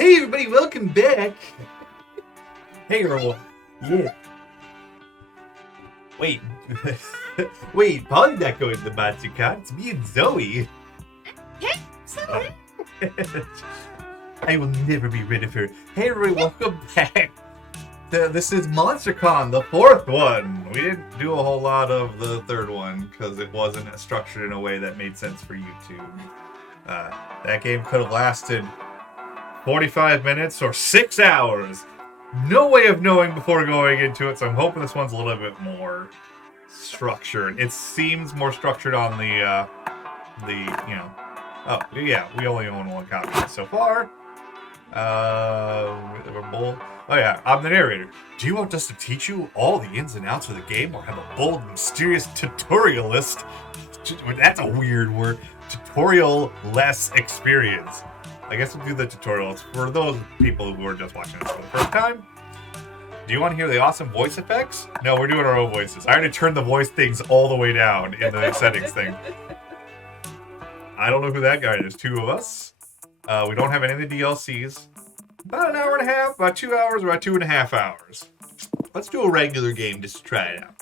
Hey everybody, welcome back. Hey everyone. Yeah. Wait. Wait, Polly's not going to the Monster Con. It's me and Zoe. Hey, Zoe. I will never be rid of her. Hey everybody, welcome back. This is Monster Con, the fourth one. We didn't do a whole lot of the third one because it wasn't structured in a way that made sense for YouTube. That game could have lasted 45 minutes or 6 hours. No way of knowing before going into it, so I'm hoping this one's a little bit more structured. It seems more structured on the oh, yeah, we only own one copy so far. We're bold. Oh yeah, I'm the narrator. Do you want us to teach you all the ins and outs of the game, or have a bold, mysterious tutorialist? That's a weird word. Tutorial-less experience. I guess we'll do the tutorials for those people who are just watching this for the first time. Do you want to hear the awesome voice effects? No, we're doing our own voices. I already turned the voice things all the way down in the settings thing. I don't know who that guy is. Two of us. We don't have any of the DLCs. About an hour and a half, about 2 hours, about 2.5 hours. Let's do a regular game just to try it out.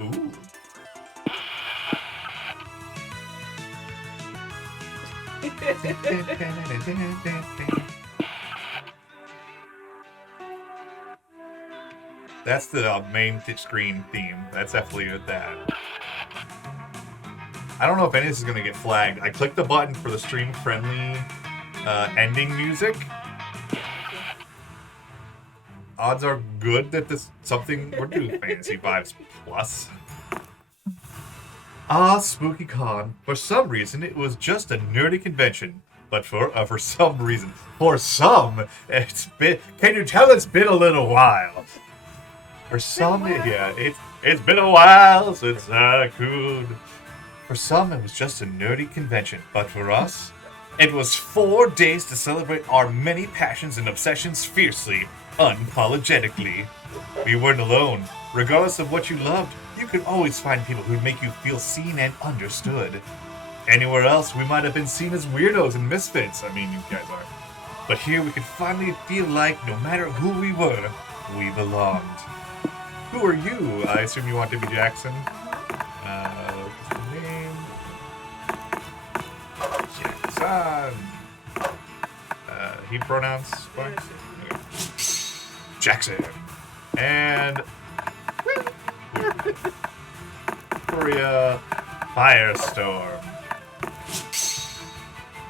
Ooh. That's the main screen theme. That's definitely that. I don't know if any of this is going to get flagged. I clicked the button for the stream-friendly ending music. Odds are good that this something we're doing Fantasy Vibes Plus. Spooky Con. For some reason, it was just a nerdy convention. But for some reason, it's been. Can you tell it's been a little while? For some, yeah, it's been a while since I could. For some, it was just a nerdy convention. But for us, it was 4 days to celebrate our many passions and obsessions fiercely, unapologetically. We weren't alone. Regardless of what you loved, you could always find people who'd make you feel seen and understood. Anywhere else, we might have been seen as weirdos and misfits. I mean, you guys are. But here we could finally feel like no matter who we were, we belonged. Who are you? I assume you want to be Jackson. What's your name? Jackson. He pronouns? What? Jackson. And Victoria Firestorm.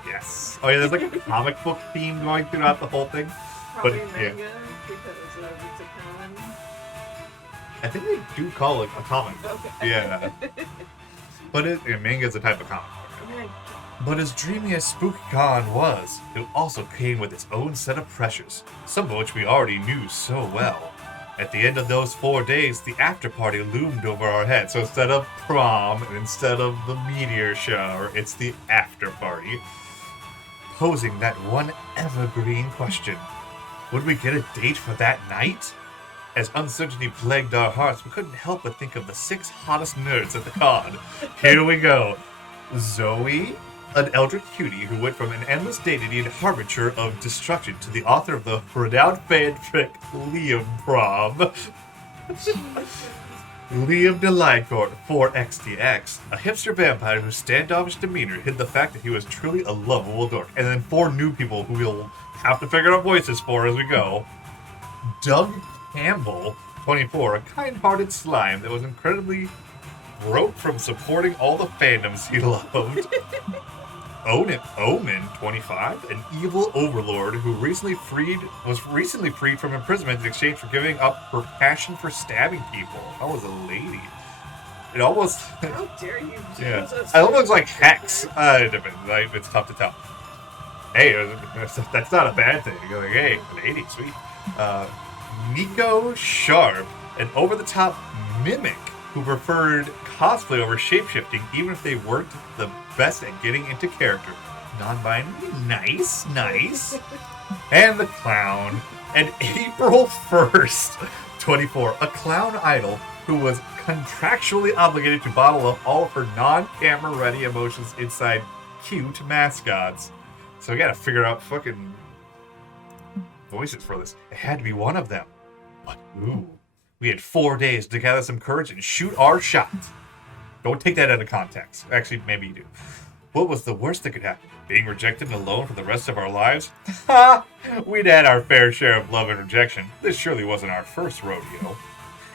Yes. Oh yeah, there's like a comic book theme going throughout the whole thing. Probably but manga, yeah, because it's a canon. I think they do call it a comic book. Okay. Yeah. But manga is a type of comic book. Okay. But as dreamy as Spooky Con was, it also came with its own set of pressures, some of which we already knew so well. At the end of those 4 days, the after party loomed over our heads. So instead of prom, and instead of the meteor shower, it's the after party. Posing that one evergreen question. Would we get a date for that night? As uncertainty plagued our hearts, we couldn't help but think of the 6 hottest nerds at the con. Here we go. Zoe, an eldritch cutie who went from an endless dating harbinger of destruction to the author of the renowned fanfic Liam Prom. Liam Delightcourt, 4XTX, a hipster vampire whose standoffish demeanor hid the fact that he was truly a lovable dork. And then 4 new people who we'll have to figure out voices for as we go. Doug Campbell, 24, a kind-hearted slime that was incredibly broke from supporting all the fandoms he loved. Omen, 25, an evil overlord who was recently freed from imprisonment in exchange for giving up her passion for stabbing people. That was a lady. It almost... How dare you? Yeah. It almost like Hex. It depends. It's tough to tell. Hey, that's not a bad thing. You're like, hey, a lady, sweet. Nico Sharp, an over-the-top mimic who preferred cosplay over shapeshifting, even if they weren't the best at getting into character. Non-binary, nice. And the clown. And April 1st, 24, a clown idol who was contractually obligated to bottle up all of her non-camera ready emotions inside cute mascots. So we gotta figure out fucking voices for this. It had to be one of them. But ooh, we had 4 days to gather some courage and shoot our shot. Don't take that out of context. Actually, maybe you do. What was the worst that could happen? Being rejected and alone for the rest of our lives? Ha! We'd had our fair share of love and rejection. This surely wasn't our first rodeo.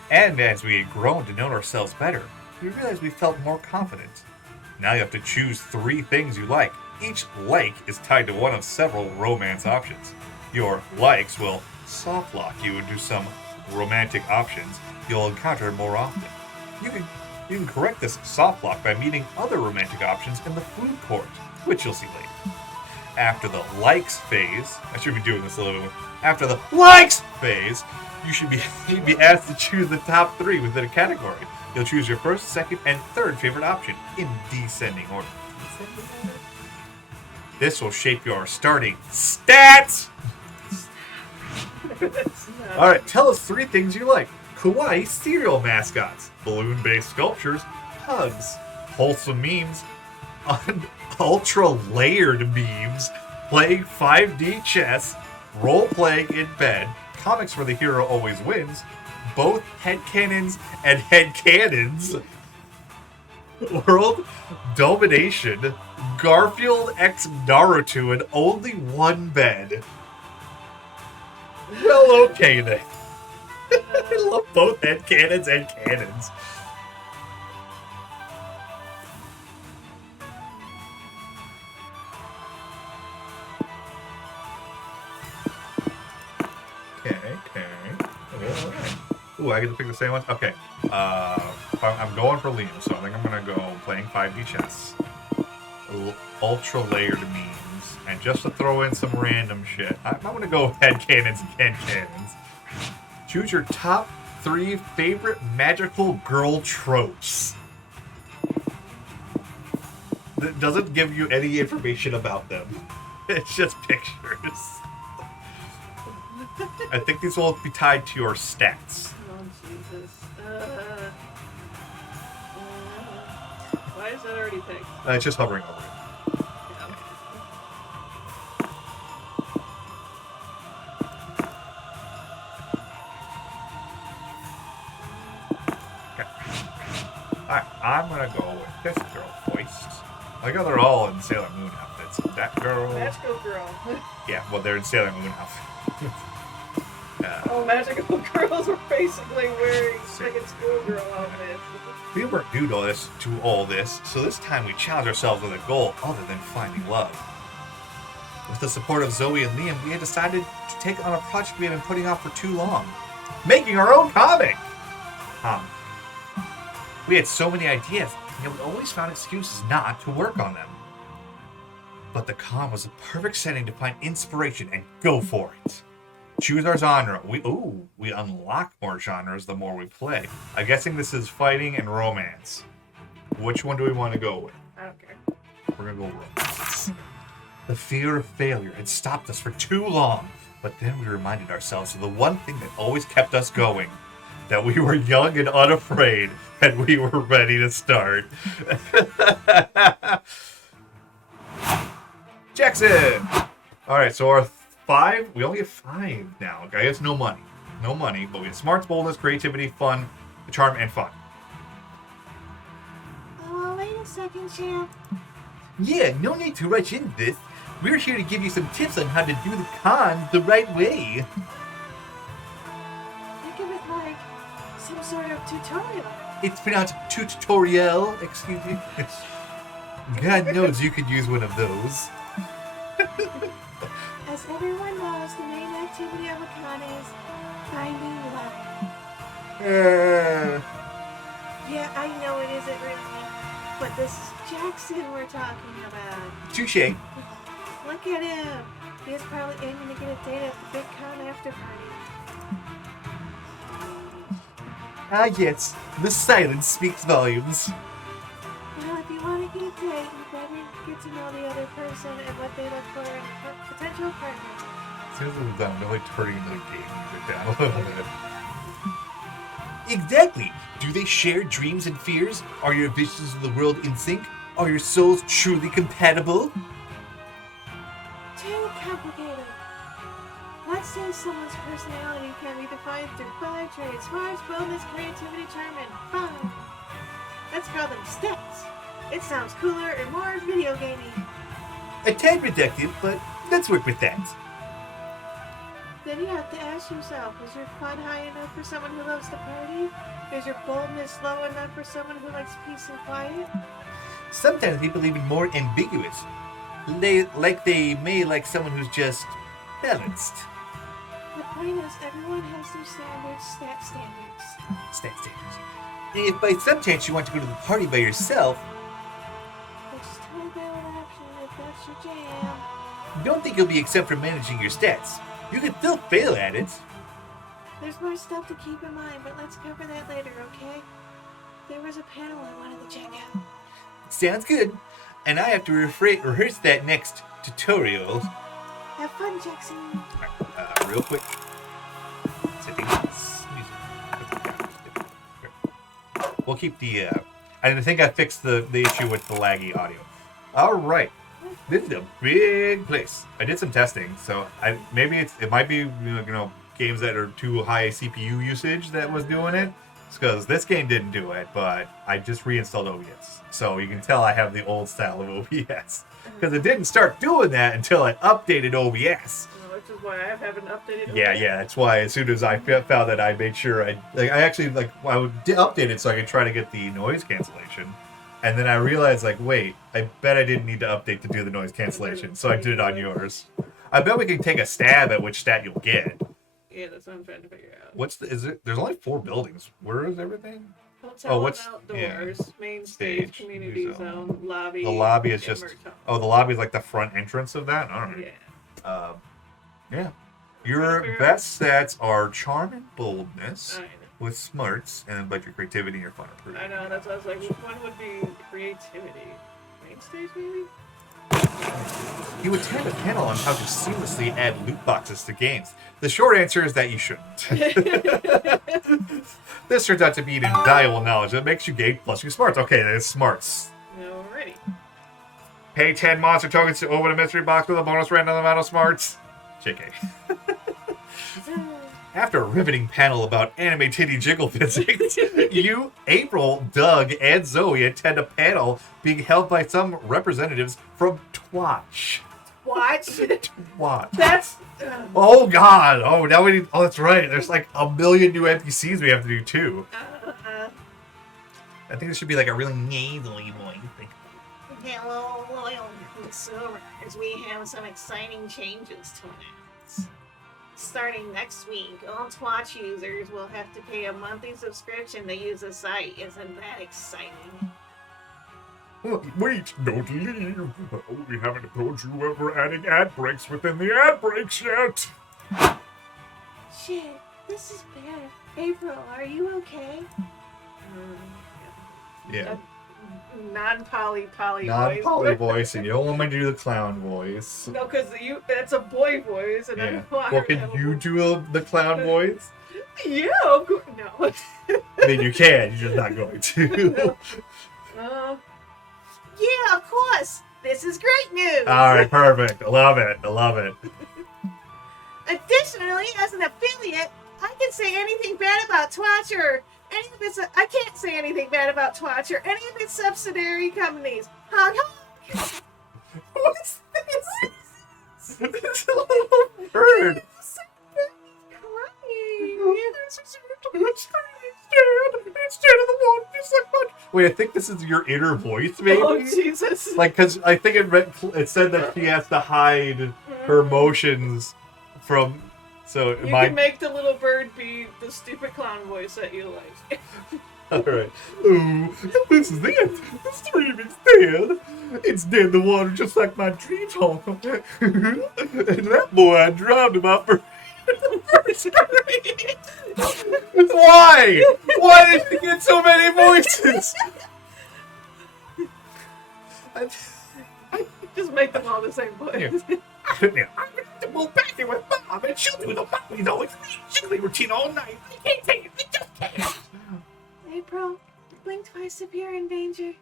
And as we had grown to know ourselves better, we realized we felt more confident. Now you have to choose 3 things you like. Each like is tied to one of several romance options. Your likes will soft lock you into some romantic options you'll encounter more often. You can correct this soft lock by meeting other romantic options in the food court, which you'll see later. After the likes phase, I should be doing this a little bit. After the likes phase, you'd be asked to choose the top 3 within a category. You'll choose your first, second, and third favorite option in descending order. This will shape your starting stats. Alright, tell us 3 things you like. Kawaii cereal mascots, balloon-based sculptures, hugs, wholesome memes, ultra-layered memes, playing 5D chess, role-playing in bed, comics where the hero always wins, both headcanons and headcanons, world domination, Garfield x Naruto, and only one bed. Well, okay then. I love both headcanons and cannons. Okay. Alright. Ooh, I get to pick the same ones? Okay. I'm going for Liam, so I think I'm going to go playing 5D chess. Ultra layered memes. And just to throw in some random shit, I'm going to go headcanons and cannons. Choose your top 3 favorite magical girl tropes. That doesn't give you any information about them. It's just pictures. I think these will be tied to your stats. Oh, Jesus. Why is that already picked? It's just hovering over it. Yeah, okay. Alright, I'm gonna go with this girl first. I know they're all in Sailor Moon outfits. That girl. Magical girl. Yeah, well, they're in Sailor Moon outfits. Oh, magical girls were basically wearing second schoolgirl outfits. We weren't new to all this, so this time we challenged ourselves with a goal other than finding love. With the support of Zoe and Liam, we had decided to take on a project we had been putting off for too long. Making our own comic! We had so many ideas, and we always found excuses not to work on them. But the con was a perfect setting to find inspiration and go for it. Choose our genre. We unlock more genres the more we play. I'm guessing this is fighting and romance. Which one do we want to go with? I don't care. We're gonna go romance. The fear of failure had stopped us for too long, but then we reminded ourselves of the one thing that always kept us going. That we were young and unafraid, and we were ready to start. Jackson! Alright, so our 5, we only have 5 now. Okay, it's no money. No money, but we have smarts, boldness, creativity, fun, charm, and fun. Oh, wait a second, champ. Yeah, no need to rush into this. We're here to give you some tips on how to do the con the right way. Think of it like some sort of tutorial. It's pronounced tutorial, excuse me. God knows you could use one of those. As everyone knows, the main activity of a con is finding love. Yeah, I know it isn't written, but this is Jackson we're talking about. Touche. Look at him. He is probably aiming to get a date at the big con after party. Ah, yes. The silence speaks volumes. Well, if you want to get a date, you better get to know the other person and what they look for in a potential partner. Seems a little dumb. They're like turning into the game music down a little bit. Exactly. Do they share dreams and fears? Are your visions of the world in sync? Are your souls truly compatible? later. Let's say someone's personality can be defined through 5 traits: smarts, boldness, creativity, charm, and fun. Let's call them stats. It sounds cooler and more video gamey. A tad reductive, but let's work with that. Then you have to ask yourself, is your fun high enough for someone who loves to party? Is your boldness low enough for someone who likes peace and quiet? Sometimes people even more ambiguous. They may like someone who's just balanced. The point is, everyone has their standards, stat standards. If by some chance you want to go to the party by yourself, Which is totally valid option if that's your jam. don't think you'll be exempt from managing your stats. You can still fail at it. There's more stuff to keep in mind, but let's cover that later, okay? There was a panel I wanted to check out. Sounds good. And I have to rehearse that next tutorial. Have fun, Jackson. Real quick. Settings. We'll keep the. I think I fixed the issue with the laggy audio. All right. This is a big place. I did some testing, so it might be games that are too high CPU usage that was doing it. Because this game didn't do it, but I just reinstalled OBS. So you can tell I have the old style of OBS. Because it didn't start doing that until I updated OBS. Which is why I haven't updated OBS. Yeah, that's why as soon as I found that, I made sure I would update it so I could try to get the noise cancellation. And then I realized, wait, I bet I didn't need to update to do the noise cancellation. So I did it on yours. I bet we can take a stab at which stat you'll get. Yeah, that's what I'm trying to figure out. There's only 4 buildings. Where is everything? Hotel and outdoors, main stage, community zone, lobby. The lobby is just... the lobby is like the front entrance of that? All right. Yeah. Yeah. Your best stats are charm and boldness with smarts, but your creativity and your fun. I know, that's what I was like, which one would be creativity? Main stage, maybe? You attend a panel on how to seamlessly add loot boxes to games. The short answer is that you shouldn't. This turns out to be an invaluable knowledge that makes you gay plus your smarts. Okay, that's smarts. Alrighty. Pay 10 monster tokens to open a mystery box with a bonus random amount of smarts. JK. After a riveting panel about anime titty jiggle physics, you, April, Doug, and Zoe attend a panel being held by some representatives from Twatch. What? Twatch. That's... Oh, God. Oh, now we need... Oh, that's right. There's like a million new NPCs we have to do, too. I think this should be like a really nasally voice. Hello, loyal consumers. We have some exciting changes to announce. Starting next week, all Twatch users will have to pay a monthly subscription to use the site. Isn't that exciting? Wait, don't leave. We haven't told you we're adding ad breaks within the ad breaks yet. Shit, this is bad. April, are you okay? Yeah. Non-poly Non-poly voice, and you don't want me to do the clown voice. No, because that's a boy voice, and Yeah. I'm Well, can you do the clown voice? Yeah, of course. No. I mean, you can. You're just not going to. Yeah, of course. This is great news. All right, perfect. I love it. Additionally, as an affiliate, I can say anything bad about Twatch or any of its. I can't say anything bad about Twatch or any of its subsidiary companies. Honk honk. What's this? It's a little bird. Instead of the one, just like one. Wait, I think this is your inner voice, maybe. Oh Jesus! Because I think it said that she has to hide her emotions from. So You can make the little bird be the stupid clown voice that you like. All right. Oh, this is it. The stream is dead. It's dead in the water, just like my dreams, Honk. And that boy, I drowned him out for. Why? Why did you get so many voices? Just make them all the same voice. Yeah. I'm going to move back here with Bob, and she'll do the Bobby Zoe jiggly routine all night. I can't take it. I just can't. April, blink twice if you're in danger.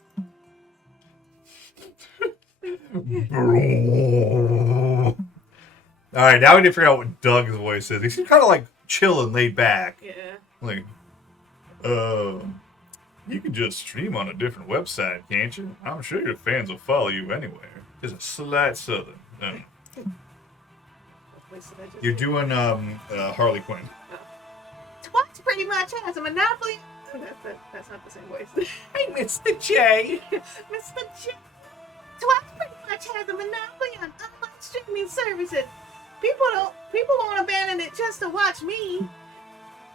All right, now we need to figure out what Doug's voice is. He seems kind of like chill and laid back. Yeah. Like, you can just stream on a different website, can't you? I'm sure your fans will follow you anywhere. There's a slight southern. You're doing Harley Quinn. Twat's pretty much has a monopoly. That's not the same voice. Hey, Mr. J. Mr. J. Twat's pretty much has a monopoly on online streaming services. People won't abandon it just to watch me.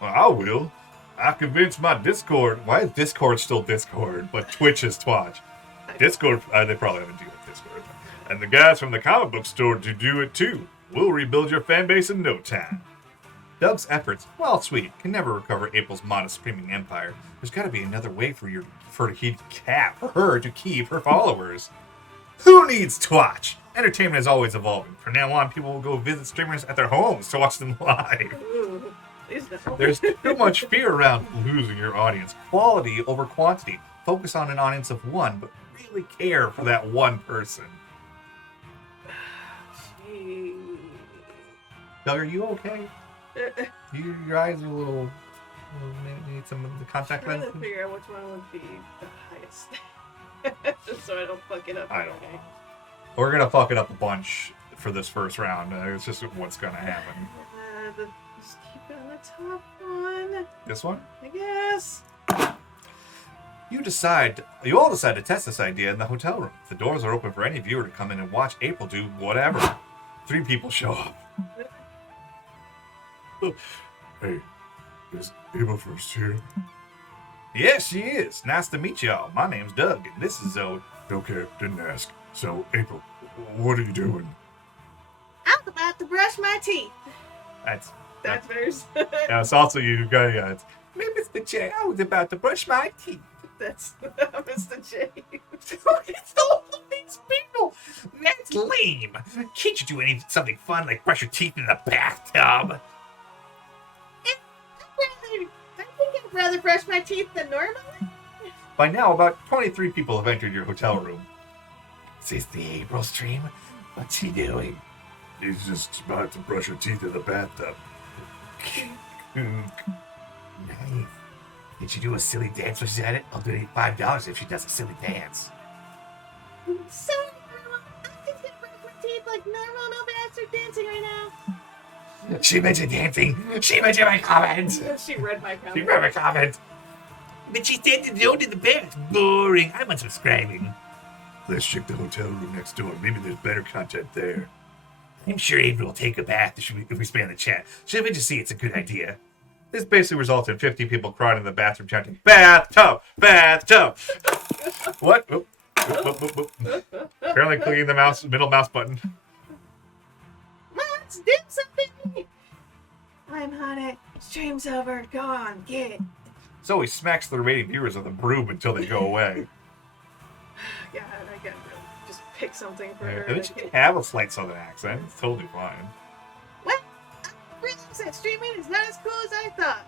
Well, I will. I convinced my Discord. Why is Discord still Discord, but Twitch is Twatch? Discord, they probably have a deal with Discord. And the guys from the comic book store to do it too. We'll rebuild your fan base in no time. Doug's efforts, while sweet, can never recover April's modest screaming empire. There's got to be another way for her to keep her followers. Who needs Twatch? Entertainment is always evolving. From now on, people will go visit streamers at their homes to watch them live. Ooh, There's too much fear around losing your audience. Quality over quantity. Focus on an audience of one, but really care for that one person. Doug, are you okay? Your eyes are a little need some of the contact I'm trying lenses. to figure out which one would be the highest. Just so I don't fuck it up. I don't know. We're gonna fuck it up a bunch for this first round. It's just what's gonna happen. Just keep it on the top one. This one? I guess. You all decide to test this idea in the hotel room. The doors are open for any viewer to come in and watch April do whatever. 3 people show up. Hey, is Ava first here? Yes, she is. Nice to meet y'all. My name's Doug, and this is Zoe. Okay, didn't ask. So, April, what are you doing? I'm about to brush my teeth. That's very. it's also you guys. Yeah, it's me, Mr. J. I was about to brush my teeth. That's Mr. J. It's all of these people. That's lame. Can't you do something fun like brush your teeth in the bathtub? I think I'd rather brush my teeth than normally. By now, about 23 people have entered your hotel room. Is this the April stream? What's she doing? He's just about to brush her teeth in the bathtub. Nice. Did she do a silly dance when she's at it? I'll donate $5 if she does a silly dance. Sorry, Grandma. I'm just gonna brush my teeth like normal. No bastard dancing right now. She mentioned dancing. She mentioned my comments. She read my She comment. read my comments. But she said to go to the bath. Boring. I'm unsubscribing. Let's check the hotel room next door. Maybe there's better content there. I'm sure April will take a bath if we spam the chat. Should we just see it's a good idea? This basically results in 50 people crying in the bathroom chanting, bathtub, bathtub. What? Oop. Oop. Apparently clicking the middle mouse button. Let's do something. I'm on it. Stream's over. Go on, get it. Zoe smacks the remaining viewers with a broom until they go away. Yeah, I gotta just pick something for her. And then she can have a slight southern accent. It's totally fine. What? I realize that streaming is not as cool as I thought.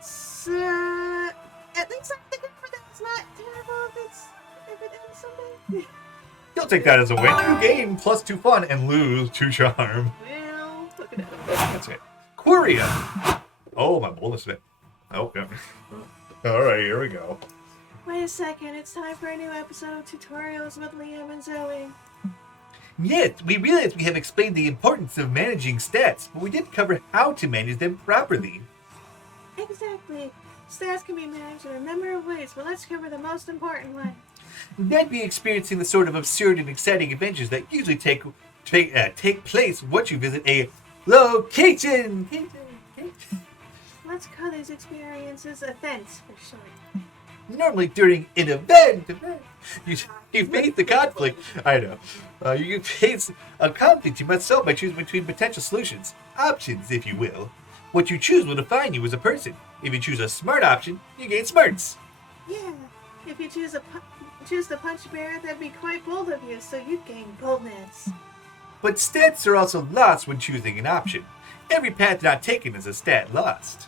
So, at least I think that's not terrible if it ends someday. You'll take that as a win. You gain +2 fun and lose 2 charm. Well, look at that. That's it. Queria. Oh, my bonus bit. Oh, yeah. All right, here we go. Wait a second, it's time for a new episode of Tutorials with Liam and Zoe. Yes, we realize we have explained the importance of managing stats, but we didn't cover how to manage them properly. Exactly. Stats can be managed in a number of ways, but let's cover the most important one. That'd be experiencing the sort of absurd and exciting adventures that usually take place once you visit a location. Let's call these experiences events for short. Normally during an event, you face the conflict. I know. You face a conflict you must solve by choosing between potential solutions. Options, if you will. What you choose will define you as a person. If you choose a smart option, you gain smarts. Yeah, if you choose the punch bear, that'd be quite bold of you, so you'd gain boldness. But stats are also lost when choosing an option. Every path not taken is a stat lost.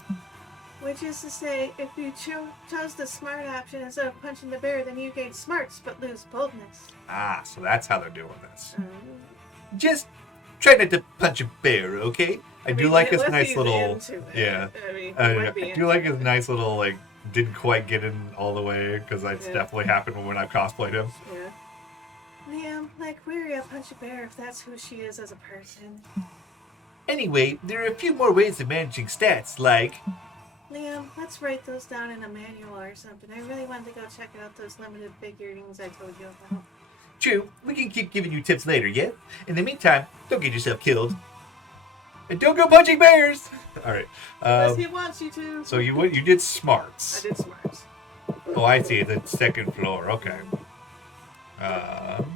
Which is to say, if you chose the smart option instead of punching the bear, then you gain smarts but lose boldness. Ah, so that's how they're doing this. Just Try not to punch a bear, okay? I do like his unless nice he's little... into it. Yeah. I mean, he I might be do like his nice little, like, didn't quite get in all the way, because that's Yeah. definitely happened when I've cosplayed him. Yeah. Liam, like, we're a punch a bear if that's who she is as a person. Anyway, there are a few more ways of managing stats, like... Liam, let's write those down in a manual or something. I really wanted to go check out those limited figurines I told you about. True, we can keep giving you tips later, yeah? In the meantime, don't get yourself killed. And don't go punching bears! Alright. Unless he wants you to. So you did smarts. I did smarts. Oh, I see. The second floor. Okay. I'm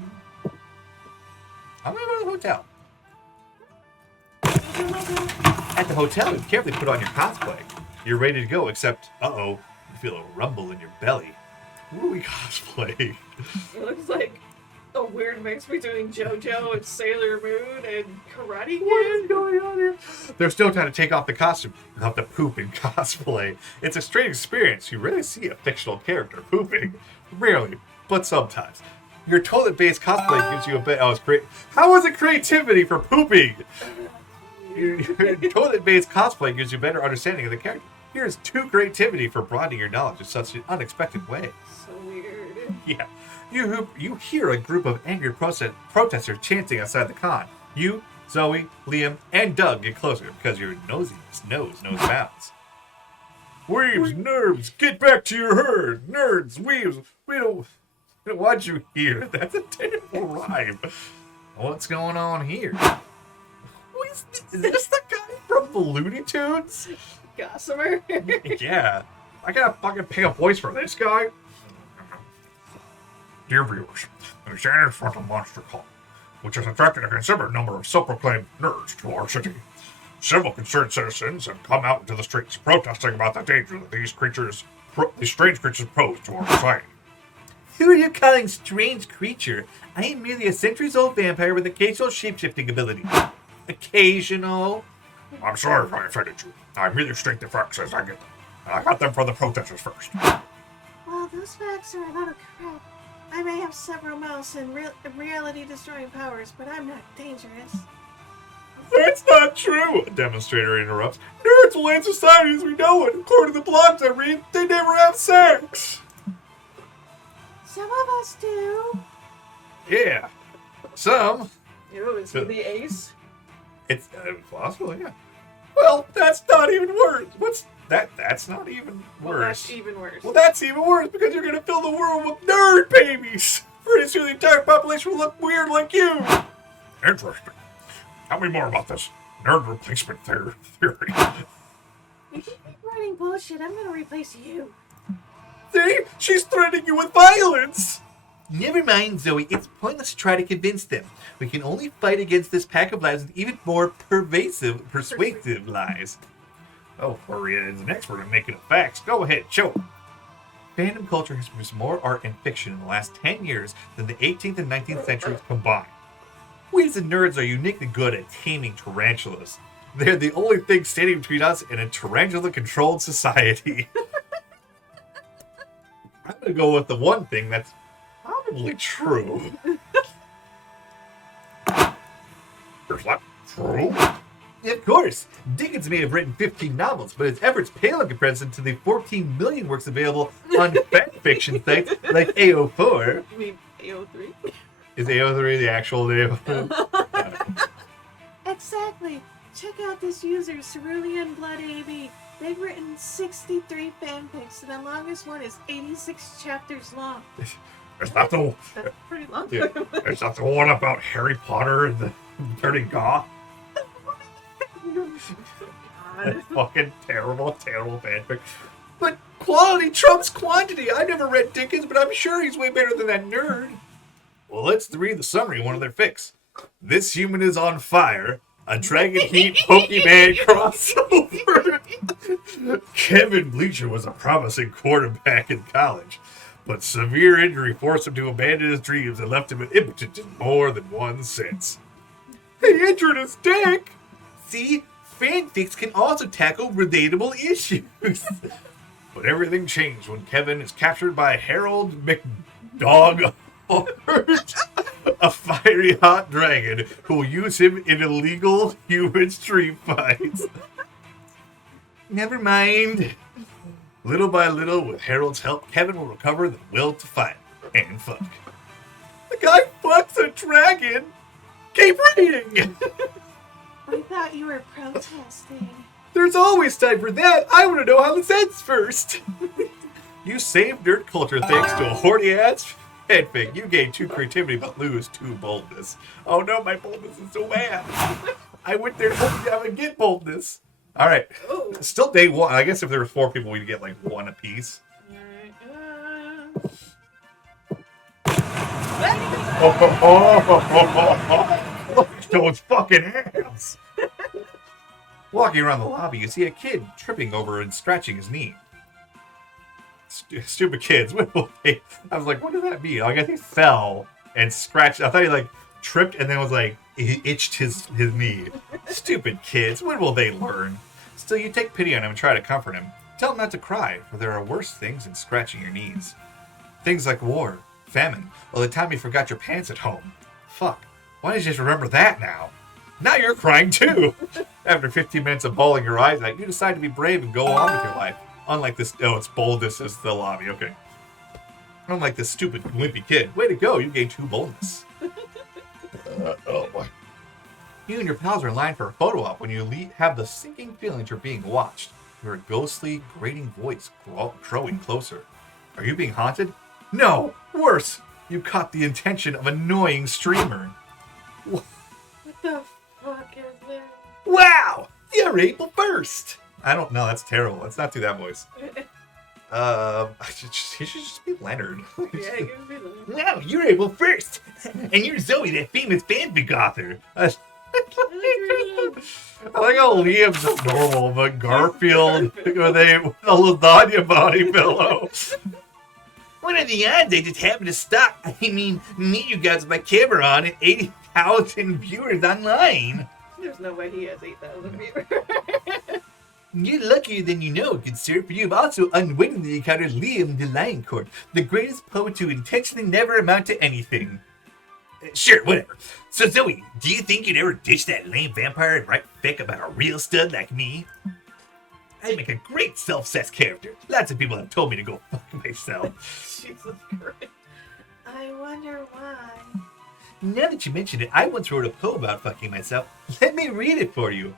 gonna go to the hotel. At the hotel, you carefully put on your cosplay. You're ready to go, except, you feel a rumble in your belly. What are we cosplaying? It looks like a weird mix between JoJo and Sailor Moon and Karate Kid. What is going on here? They're still trying to take off the costume. You'll have to poop in cosplay. It's a strange experience. You rarely see a fictional character pooping. Rarely, but sometimes. Your toilet-based cosplay gives you a bit... Oh, it's great. How is it creativity for pooping? Your toilet-based cosplay gives you a better understanding of the character. Here's 2 creativity for broadening your knowledge in such an unexpected way. So weird. Yeah. You hear a group of angry protesters chanting outside the con. You, Zoe, Liam, and Doug get closer because your nosiness knows no bounds. Weebs, nerds, get back to your herd. Nerds, weebs, we don't want you here. That's a terrible rhyme. What's going on here? Who is this? Is this the guy from the Looney Tunes? Gossamer. Yeah. I gotta fucking pick a voice for this guy. Dear viewers, the standard for the Monster Con, which has attracted a considerable number of self-proclaimed nerds to our city. Several concerned citizens have come out into the streets protesting about the danger that these strange creatures pose to our society. Who are you calling strange creature? I am merely a centuries-old vampire with occasional shape-shifting ability. Occasional? I'm sorry if I offended you. I merely state the facts as I get them. And I got them from the protesters first. Well, those facts are a lot of crap. I may have several mouse and reality-destroying powers, but I'm not dangerous. That's not true, a demonstrator interrupts. Nerds will end society as we know it. According to the blogs I read, they never have sex. Some of us do. Yeah, some. Ew, is he the ace? It's possible, yeah. Well, that's not even worse. What's that? That's not even worse. Well, that's even worse. Well, that's even worse because you're gonna fill the world with nerd babies. Pretty soon the entire population will look weird like you. Interesting. Tell me more about this nerd replacement theory. You keep writing bullshit. I'm gonna replace you. See? She's threatening you with violence. Never mind, Zoe. It's pointless to try to convince them. We can only fight against this pack of lies with even more persuasive lies. Oh, Maria is an expert in making up facts. Go ahead, show her. Fandom culture has produced more art and fiction in the last 10 years than the 18th and 19th centuries combined. We as the nerds are uniquely good at taming tarantulas. They're the only thing standing between us and a tarantula-controlled society. I'm going to go with the one thing that's probably true. Is that true? Of course, Dickens may have written 15 novels, but his efforts pale in comparison to the 14 million works available on fanfiction sites like AO4. You mean AO3? Is AO3 the actual name? Exactly. Check out this user, Cerulean Blood AB. They've written 63 fanfics, and the longest one is 86 chapters long. Is that the That's pretty long. Yeah. is that the one about Harry Potter and the turning goth? God. Fucking terrible, terrible fanfic. But quality trumps quantity. I've never read Dickens, but I'm sure he's way better than that nerd. Well, let's read the summary of one of their fics. This human is on fire. A Dragon Heat Pokemon crossover. Kevin Bleacher was a promising quarterback in college, but severe injury forced him to abandon his dreams and left him impotent in more than one sense. He injured his dick! See, fanfics can also tackle relatable issues. But everything changed when Kevin is captured by Harold McDog a fiery hot dragon who will use him in illegal human street fights. Never mind. Little by little, with Harold's help, Kevin will recover the will to fight and fuck. The guy fucks a dragon. Keep reading. I thought you were protesting. There's always time for that. I want to know how this ends first. You save nerd culture thanks to a horny ass fanfic. You gain 2 creativity but lose 2 boldness. Oh no, my boldness is so bad. I went there hoping I would get boldness. All right. Oh. Still day 1. I guess if there were 4 people, we'd get like 1 apiece. Look at those fucking hands. Walking around the lobby, you see a kid tripping over and scratching his knee. Stupid kids. What will they? I was like, what does that mean? Like, I think he fell and scratched. I thought he like tripped and then was like, he itched his knee. Stupid kids. When will they learn? Still, you take pity on him and try to comfort him. Tell him not to cry, for there are worse things than scratching your knees. Things like war, famine, or the time you forgot your pants at home. Fuck. Why did you just remember that now? Now you're crying too. After 15 minutes of bawling your eyes out, you decide to be brave and go on with your life. Unlike this, it's boldness is the lobby, okay. Unlike this stupid, wimpy kid. Way to go, you gained 2 boldness. Oh boy. You and your pals are in line for a photo op when you have the sinking feeling that you're being watched. You hear a ghostly, grating voice crowing closer. Are you being haunted? No! Worse! You caught the attention of an annoying streamer. What the fuck is this? Wow! You're April 1st! I don't know, that's terrible. Let's not do that voice. He should just be Leonard. Yeah, give me the... No, you're April 1st! And you're Zoe, that famous fanfic author. I like how Liam's just normal, but Garfield with a lasagna body pillow. What are the odds I just happened to stop? I mean, meet you guys with my camera on and 80,000 viewers online. There's no way he has 8,000 viewers. You're luckier than you know, good sir, for you have also unwittingly encountered Liam the Lion Court, the greatest poet to intentionally never amount to anything. Sure, whatever. So Zoe, do you think you'd ever ditch that lame vampire and write fic about a real stud like me? I'd make a great self-cessed character. Lots of people have told me to go fuck myself. Jesus Christ. I wonder why. Now that you mention it, I once wrote a poem about fucking myself. Let me read it for you.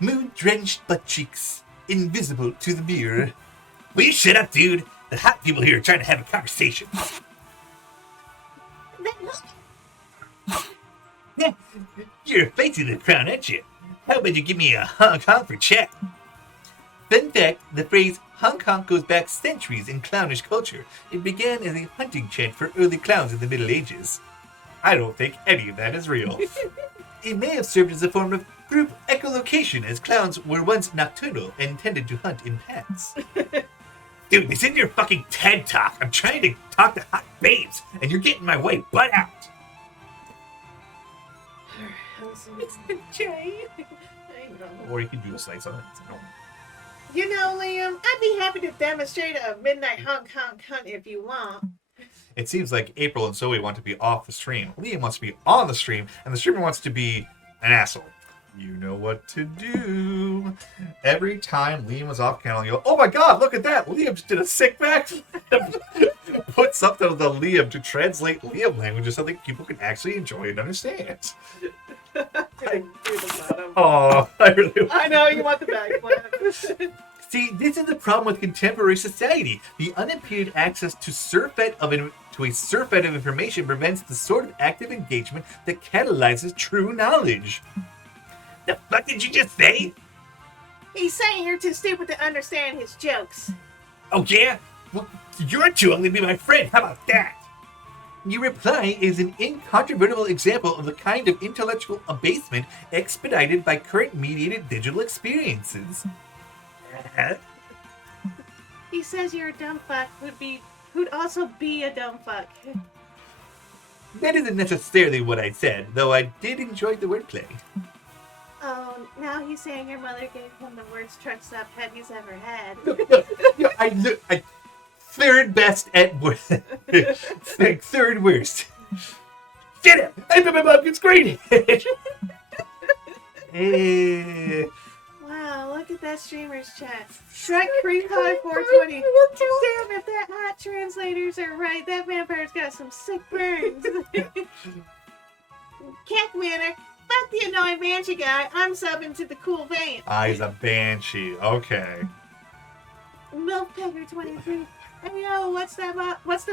Moon-drenched butt cheeks, invisible to the mirror. Will you shut up, dude? The hot people here are trying to have a conversation. You're a fancy little clown, aren't you? How about you give me a honk honk for chat? Fun fact, the phrase honk honk goes back centuries in clownish culture. It began as a hunting chant for early clowns in the Middle Ages. I don't think any of that is real. It may have served as a form of group echolocation, as clowns were once nocturnal and tended to hunt in packs. Dude, this isn't your fucking TED Talk. I'm trying to talk to hot babes, and you're getting my way butt out. Jay. Or you can do a slice on it. You know, Liam, I'd be happy to demonstrate a midnight honk honk hunt if you want. It seems like April and Zoe want to be off the stream. Liam wants to be on the stream, and the streamer wants to be an asshole. You know what to do. Every time Liam was off camera, you go, oh my god, look at that. Liam just did a sick backflip. Put something with the Liam to translate Liam language to something people can actually enjoy and understand. Oh, I really. I know you want the backflip. See, this is the problem with contemporary society. The unimpeded access to a surfeit of information prevents the sort of active engagement that catalyzes true knowledge. The fuck did you just say? He's saying you're too stupid to understand his jokes. Oh yeah? Well, you're too ugly to be my friend. How about that? Your reply is an incontrovertible example of the kind of intellectual abasement expedited by current mediated digital experiences. He says you're a dumb fuck who'd also be a dumb fuck. That isn't necessarily what I said, though I did enjoy the wordplay. Oh, now he's saying your mother gave him the worst truck stop head he's ever had. third best at like third worst. Get it! I bet my mom gets graded. Wow, look at that streamer's chat. Shrek Creep High 420. Damn, if that hot translators are right, that vampire's got some sick burns. Cat winner. Fuck the annoying banshee guy. I'm subbing to the cool vein. He's a banshee. Okay. Milkpecker 23. Hey yo, what's the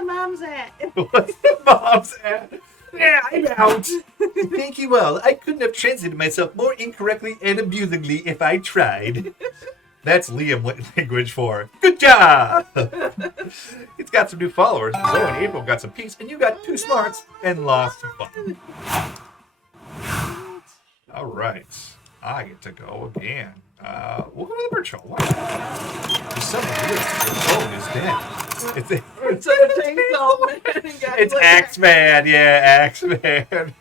mom's at? What's the mom's at? Yeah, I'm out. Thank you all. I couldn't have translated myself more incorrectly and amusingly if I tried. That's Liam language for good job. It's got some new followers. Zoe and April got some peace, and you got two smarts and lost some fun. All right, I get to go again. We'll go to the merch hall. Why not? There's something weird. Your phone is dead. It's Axeman, yeah, Axeman.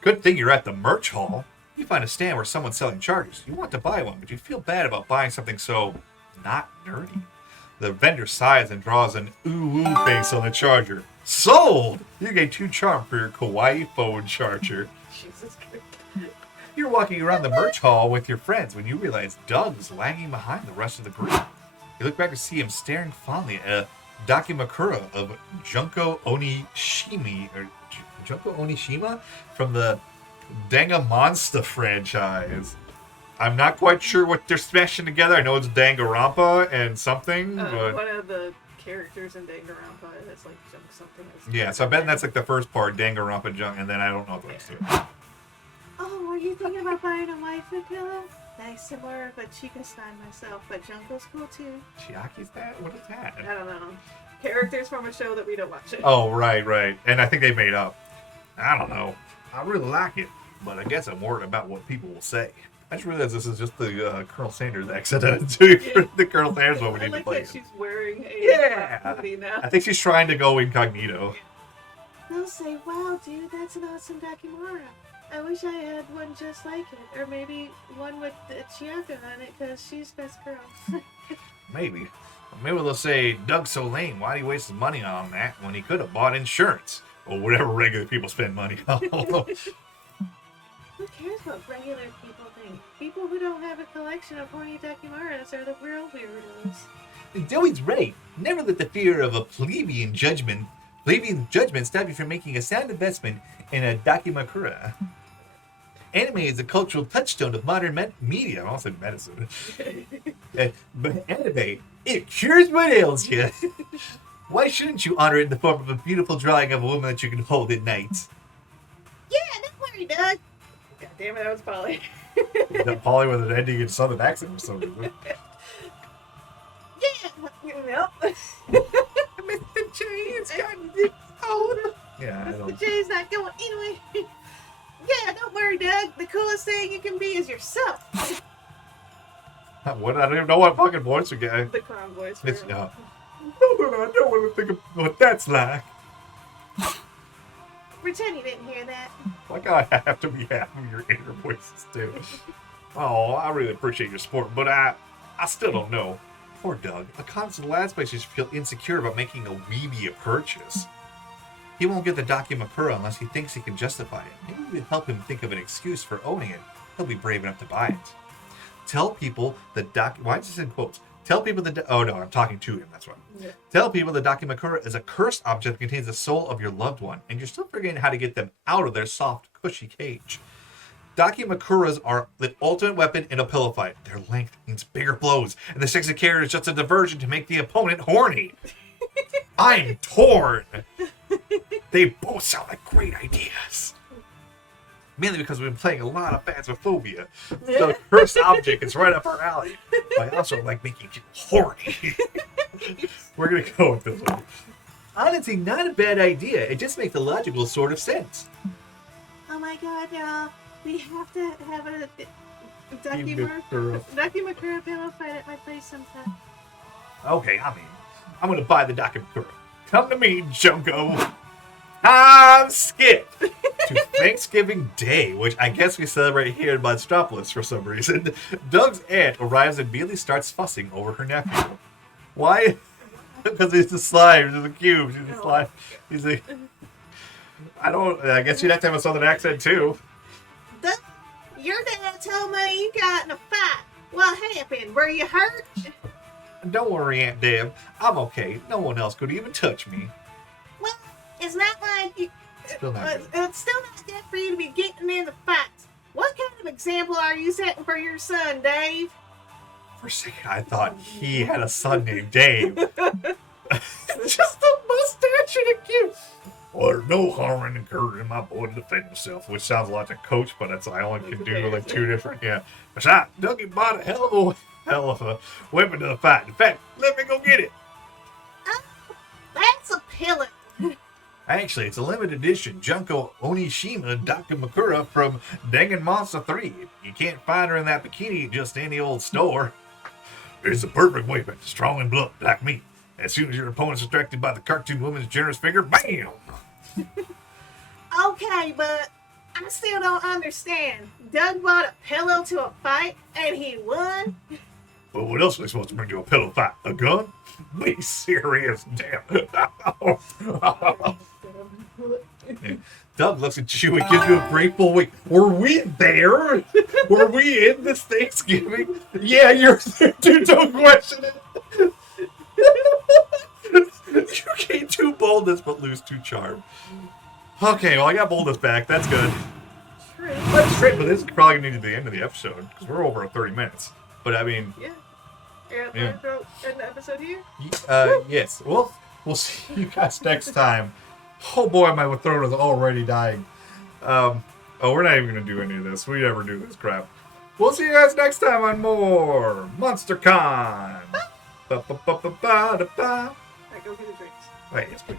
Good thing you're at the merch hall. You find a stand where someone's selling chargers. You want to buy one, but you feel bad about buying something so not nerdy. The vendor sighs and draws an ooh face on the charger. Sold! You get 2 charm for your kawaii phone charger. Jesus Christ. You're walking around the merch hall with your friends when you realize Doug's lagging behind the rest of the group. You look back to see him staring fondly at a Dakimakura of Junko Onishima from the Monster franchise. I'm not quite sure what they're smashing together. I know it's Danganronpa and something, but one of the characters in Danganronpa that's like junk something. yeah, so I bet that's like the first part, Danganronpa junk, and then I don't know what the rest of it. Oh, were you thinking about buying a waifu pillow? Nice and more of a chica style myself, but Junko's cool too. Chiaki's that? What is that? I don't know. Characters from a show that we don't watch. Oh, right. And I think they made up. I don't know. I really like it, but I guess I'm worried about what people will say. I just realized this is just the Colonel Sanders accent the Colonel Sanders one we I need like to play. that she's wearing a Yeah. hoodie now. I think she's trying to go incognito. They'll say, wow, dude, that's an awesome Dakimura. I wish I had one just like it. Or maybe one with Chiaka on it, because she's best girl. Maybe. Or maybe they'll say, Doug's so lame, why'd he waste his money on that when he could have bought insurance? Or whatever regular people spend money on. Who cares what regular people think? People who don't have a collection of horny Dakimaras are the real weirdos. Joey's right. Never let the fear of a plebeian judgment stop you from making a sound investment in a Dakimakura. Anime is a cultural touchstone of modern media. I almost said medicine. But anime, it cures what ails you. Why shouldn't you honor it in the form of a beautiful drawing of a woman that you can hold at night? Yeah, don't worry, Doug. God damn it, that was Polly. That Polly with an ending in southern accent or something. Yeah, Mr. J has gotten it old. Yeah, I Mr. don't. J's not going anyway. Yeah, don't worry, Doug. The coolest thing you can be is yourself. What? I don't even know what fucking voice we get. The clown voice. It's for- no. I don't want to think of what that's like. Pretend you didn't hear that. Like I have to be half of your inner voices too. Oh, I really appreciate your support, but I still don't know. Poor Doug. A constant last place just feel insecure about making a weebie purchase. He won't get the Dakimakura unless he thinks he can justify it. Maybe we help him think of an excuse for owning it. He'll be brave enough to buy it. Tell people the why is this in quotes? Tell people oh no, I'm talking to him, that's why. Yeah. Tell people the Dakimakura is a cursed object that contains the soul of your loved one, and you're still forgetting how to get them out of their soft, cushy cage. Dakimakuras are the ultimate weapon in a pillow fight. Their length means bigger blows, and the sexy carrot is just a diversion to make the opponent horny. I'm torn. They both sound like great ideas. Mainly because we've been playing a lot of Phasmophobia. So cursed object is right up our alley. But I also like making people horny. We're going to go with this one. Honestly, not a bad idea. It just makes a logical sort of sense. Oh my god, y'all. We have to have a Dakimakura. Dakimakura pillow fight at my place sometime. Okay, I'm going to buy the Dakimakura. Come to me, Junko. Time skip to Thanksgiving Day, which I guess we celebrate here in Monstropolis for some reason. Doug's aunt arrives and immediately starts fussing over her nephew. Why Because he's the slime, he's the cubes, he's the slime. He's the. I guess you'd have to have a southern accent too. Your dad told me you got in a fight. What happened? Were you hurt? Don't worry, Aunt Deb. I'm okay. No one else could even touch me. Well, it's not like you. Still not good. It's still not good for you to be getting into fights. What kind of example are you setting for your son, Dave? For a second, I thought he had a son named Dave. Just a mustache and a cube. Well, there's no harm in encouraging my boy to defend himself. Which sounds a lot like coach, but that's I only can do like two different. Yeah. Besides, Dougie bought a hell of a weapon to the fight. In fact, let me go get it. That's a pillow. Actually, it's a limited edition Junko Onishima Dakimakura from Dangan Monster 3. You can't find her in that bikini at just any old store. It's a perfect weapon, strong and blunt, like me. As soon as your opponent's distracted by the cartoon woman's generous figure, bam! Okay, but I still don't understand. Doug bought a pillow to a fight and he won? Well, what else are we supposed to bring to a pillow fight? A gun? Be serious, damn. Doug looks at you and gives you a grateful wink. Were we there? Were we in this Thanksgiving? Yeah, you're there, dude. Don't question it. You gain 2 boldness but lose 2 charm. Okay, well, I got boldness back. That's good. That's great, but this is probably going to be the end of the episode because we're over 30 minutes. But I mean, Yeah. Yeah. End the episode here. yes. Well, we'll see you guys next time. Oh boy, my throat is already dying. We're not even going to do any of this. We never do this crap. We'll see you guys next time on more Monster Con. Ba-ba-ba-ba-ba-da-ba. Alright, go get a drink. Right, yes, please.